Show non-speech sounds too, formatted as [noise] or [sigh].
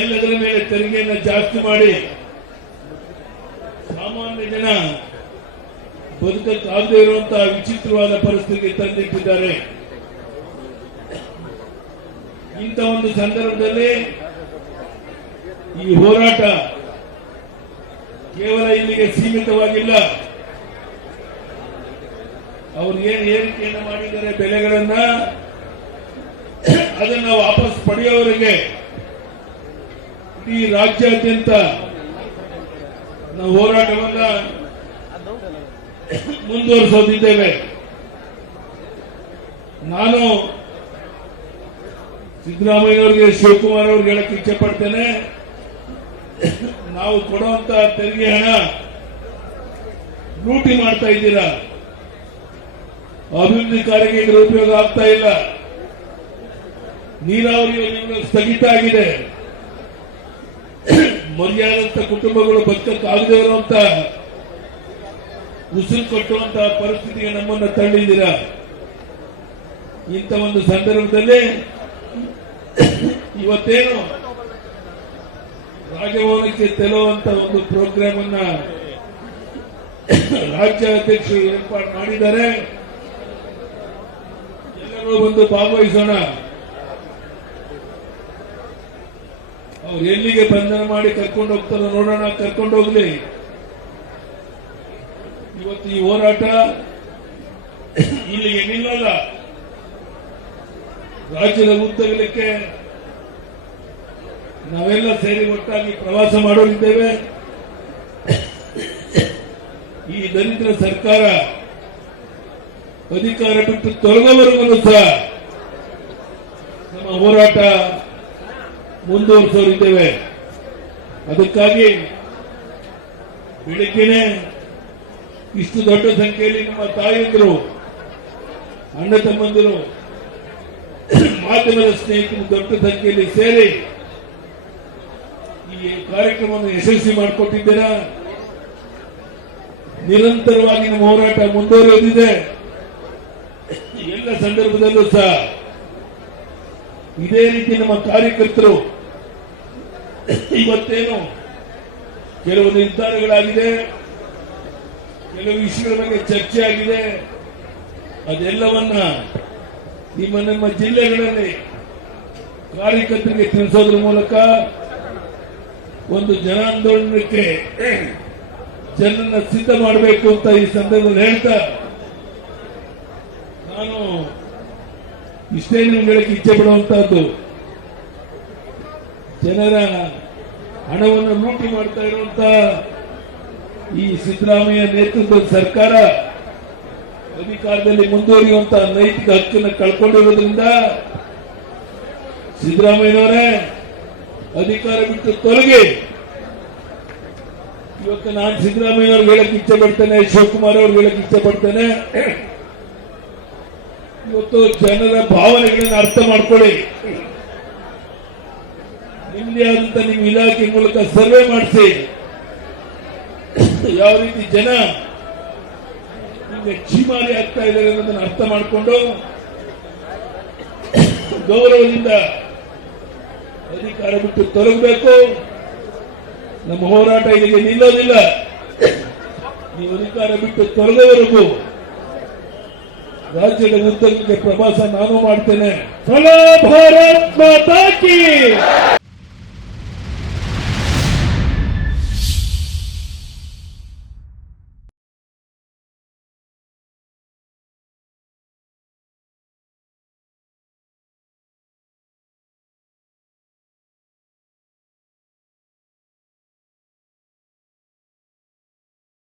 ಎಲ್ಲದರ ಮೇಲೆ ತೆರಿಗೆಯನ್ನು ಜಾಸ್ತಿ ಮಾಡಿ ಸಾಮಾನ್ಯ ಜನ ಬದುಕಕ್ಕಾಗದೇ ಇರುವಂತಹ ವಿಚಿತ್ರವಾದ ಪರಿಸ್ಥಿತಿಗೆ ತಂದಿಟ್ಟಿದ್ದಾರೆ. ಇಂಥ ಒಂದು ಸಂದರ್ಭದಲ್ಲಿ ಈ ಹೋರಾಟ ಕೇವಲ ಇಲ್ಲಿಗೆ ಸೀಮಿತವಾಗಿಲ್ಲ. ಅವ್ರು ಏನು ಏರಿಕೆಯನ್ನು ಮಾಡಿದ್ದಾರೆ ಬೆಲೆಗಳನ್ನ, ಅದನ್ನ ವಾಪಸ್ ಪಡೆಯೋವರೆಗೆ ಇಡೀ ರಾಜ್ಯಾದ್ಯಂತ ನಾವು ಹೋರಾಟವನ್ನ ಮುಂದುವರಿಸೋದಿದ್ದೇವೆ. ನಾನು ಸಿದ್ದರಾಮಯ್ಯನವರಿಗೆ, ಶಿವಕುಮಾರ್ ಅವ್ರಿಗೆ ಹೇಳಕ್ ಇಚ್ಛೆ ಪಡ್ತೇನೆ ನಾವು ಕೊಡುವಂತ ತೆರಿಗೆ ಹಣ ಲೂಟಿ ಮಾಡ್ತಾ ಇದ್ದೀರಾ? ಅಭಿವೃದ್ಧಿ ಕಾರ್ಯಕ್ಕೆ ಇದರ ಉಪಯೋಗ ಆಗ್ತಾ ಇಲ್ಲ. ನೀರಾವರಿ ಯೋಜನೆಗಳು ಸ್ಥಗಿತ ಆಗಿದೆ. ಮರ್ಯಾದಂತ ಕುಟುಂಬಗಳು ಬದುಕಕ್ಕಾಗದೇ ಇರುವಂತ ಉಸಿರು ಕಟ್ಟುವಂತಹ ಪರಿಸ್ಥಿತಿಗೆ ನಮ್ಮನ್ನ ತಳ್ಳಿದ್ದೀರಾ? ಇಂಥ ಒಂದು ಸಂದರ್ಭದಲ್ಲಿ ಇವತ್ತೇನು ರಾಜಭವನಕ್ಕೆ ತೆಲುವಂತ ಒಂದು ಪ್ರೋಗ್ರಾಮ್ ಅನ್ನ ರಾಜ್ಯ ಅಧ್ಯಕ್ಷರು ಏರ್ಪಾಡು ಮಾಡಿದ್ದಾರೆ. ಎಲ್ಲರೂ ಬಂದು ಭಾಗವಹಿಸೋಣ. ಅವ್ರು ಎಲ್ಲಿಗೆ ಬಂಧನ ಮಾಡಿ ಕರ್ಕೊಂಡು ಹೋಗ್ತಾರೋ ನೋಡೋಣ, ಕರ್ಕೊಂಡು ಹೋಗ್ಲಿ. ಇವತ್ತು ಈ ಹೋರಾಟ ಇಲ್ಲಿಗೆ ನಿಲ್ಲಲ್ಲ. ರಾಜ್ಯದ ಉದ್ದಗಲಕ್ಕೆ ನಾವೆಲ್ಲ ಸೇರಿ ಒಟ್ಟಾಗಿ ಪ್ರವಾಸ ಮಾಡೋರಿದ್ದೇವೆ. ಈ ದಲಿತರ ಸರ್ಕಾರ ಅಧಿಕಾರ ಬಿಟ್ಟು ತೊರೆದವರೆಗೂ ಸಹ ನಮ್ಮ ಹೋರಾಟ ಮುಂದುವರಿಸೋರಿದ್ದೇವೆ. ಅದಕ್ಕಾಗಿ ಬೆಳಿಗ್ಗೆನೆ ಇಷ್ಟು ದೊಡ್ಡ ಸಂಖ್ಯೆಯಲ್ಲಿ ನಮ್ಮ ತಾಯಂದಿರು, ಅಣ್ಣ ತಮ್ಮಂದಿರು, ಮಾಧ್ಯಮದ ಸ್ನೇಹಿತರು ದೊಡ್ಡ ಸಂಖ್ಯೆಯಲ್ಲಿ ಸೇರಿ ಈ ಕಾರ್ಯಕ್ರಮವನ್ನು ಯಶಸ್ವಿ ಮಾಡಿಕೊಟ್ಟಿದ್ದೀರಾ? ನಿರಂತರವಾಗಿ ನಮ್ಮ ಹೋರಾಟ ಮುಂದುವರಿಯೋದಿದೆ. ಎಲ್ಲ ಸಂದರ್ಭದಲ್ಲೂ ಸಹ ಇದೇ ರೀತಿ ನಮ್ಮ ಕಾರ್ಯಕರ್ತರು [coughs] ಇವತ್ತೇನು ಕೆಲವು ನಿರ್ಧಾರಗಳಾಗಿದೆ, ಕೆಲವು ವಿಷಯಗಳ ಬಗ್ಗೆ ಚರ್ಚೆ ಆಗಿದೆ. ಅದೆಲ್ಲವನ್ನ ನಿಮ್ಮ ನಮ್ಮ ಜಿಲ್ಲೆಗಳಲ್ಲಿ ಕಾರ್ಯಕರ್ತರಿಗೆ ತಿಳಿಸೋದ್ರ ಮೂಲಕ ಒಂದು ಜನಾಂದೋಲನಕ್ಕೆ ಜನರನ್ನ ಸಿದ್ಧ ಮಾಡಬೇಕು ಅಂತ ಈ ಸಂದರ್ಭದಲ್ಲಿ ಹೇಳ್ತಾ ನಾನು ಇಷ್ಟೇ ನಿಮ್ಗೆ ಹೇಳಕ್ಕೆ ಇಚ್ಛೆ ಪಡುವಂತಹದ್ದು ಜನರ ಹಣವನ್ನು ಲೂಟಿ ಮಾಡ್ತಾ ಇರುವಂತ ಈ ಸಿದ್ದರಾಮಯ್ಯ ನೇತೃತ್ವದ ಸರ್ಕಾರ ಅಧಿಕಾರದಲ್ಲಿ ಮುಂದುವರಿಯುವಂತಹ ನೈತಿಕ ಹಕ್ಕನ್ನು ಕಳ್ಕೊಂಡಿರೋದ್ರಿಂದ ಸಿದ್ದರಾಮಯ್ಯನವರೇ ಅಧಿಕಾರ ಬಿಟ್ಟು ತೊಲಗಿ. ಇವತ್ತು ನಾನು ಸಿದ್ದರಾಮಯ್ಯನವ್ರಿಗೆ ಹೇಳಕ್ ಇಚ್ಛೆ ಪಡ್ತೇನೆ, ಶಿವಕುಮಾರ್ ಅವ್ರಿಗೆ ಹೇಳಕ್ ಇಚ್ಛೆ ಪಡ್ತೇನೆ. ಇವತ್ತು ಜನರ ಭಾವನೆಗಳನ್ನು ಅರ್ಥ ಮಾಡ್ಕೊಳ್ಳಿ. ನಿಮ್ಮದೇ ಆದಂತ ನಿಮ್ಮ ಇಲಾಖೆ ಮೂಲಕ ಸರ್ವೆ ಮಾಡಿಸಿ. ಯಾವ ರೀತಿ ಜನ ಚೀಮಾರಿ ಆಗ್ತಾ ಇದ್ದಾರೆ ಅನ್ನೋದನ್ನ ಅರ್ಥ ಮಾಡಿಕೊಂಡು ಗೌರವದಿಂದ ಅಧಿಕಾರ ಬಿಟ್ಟು ತೊಲಗಬೇಕು. ನಮ್ಮ ಹೋರಾಟ ಇಲ್ಲಿಗೆ ನಿಲ್ಲೋದಿಲ್ಲ. ನೀವು ಅಧಿಕಾರ ಬಿಟ್ಟು ತೊಲಗೋವರೆಗೂ ರಾಜ್ಯದ ಉದ್ದಕ್ಕೆ ಪ್ರವಾಸ ನಾನು ಮಾಡ್ತೇನೆ. ಫಲ ಭಾರತ್ ಮಾತಾ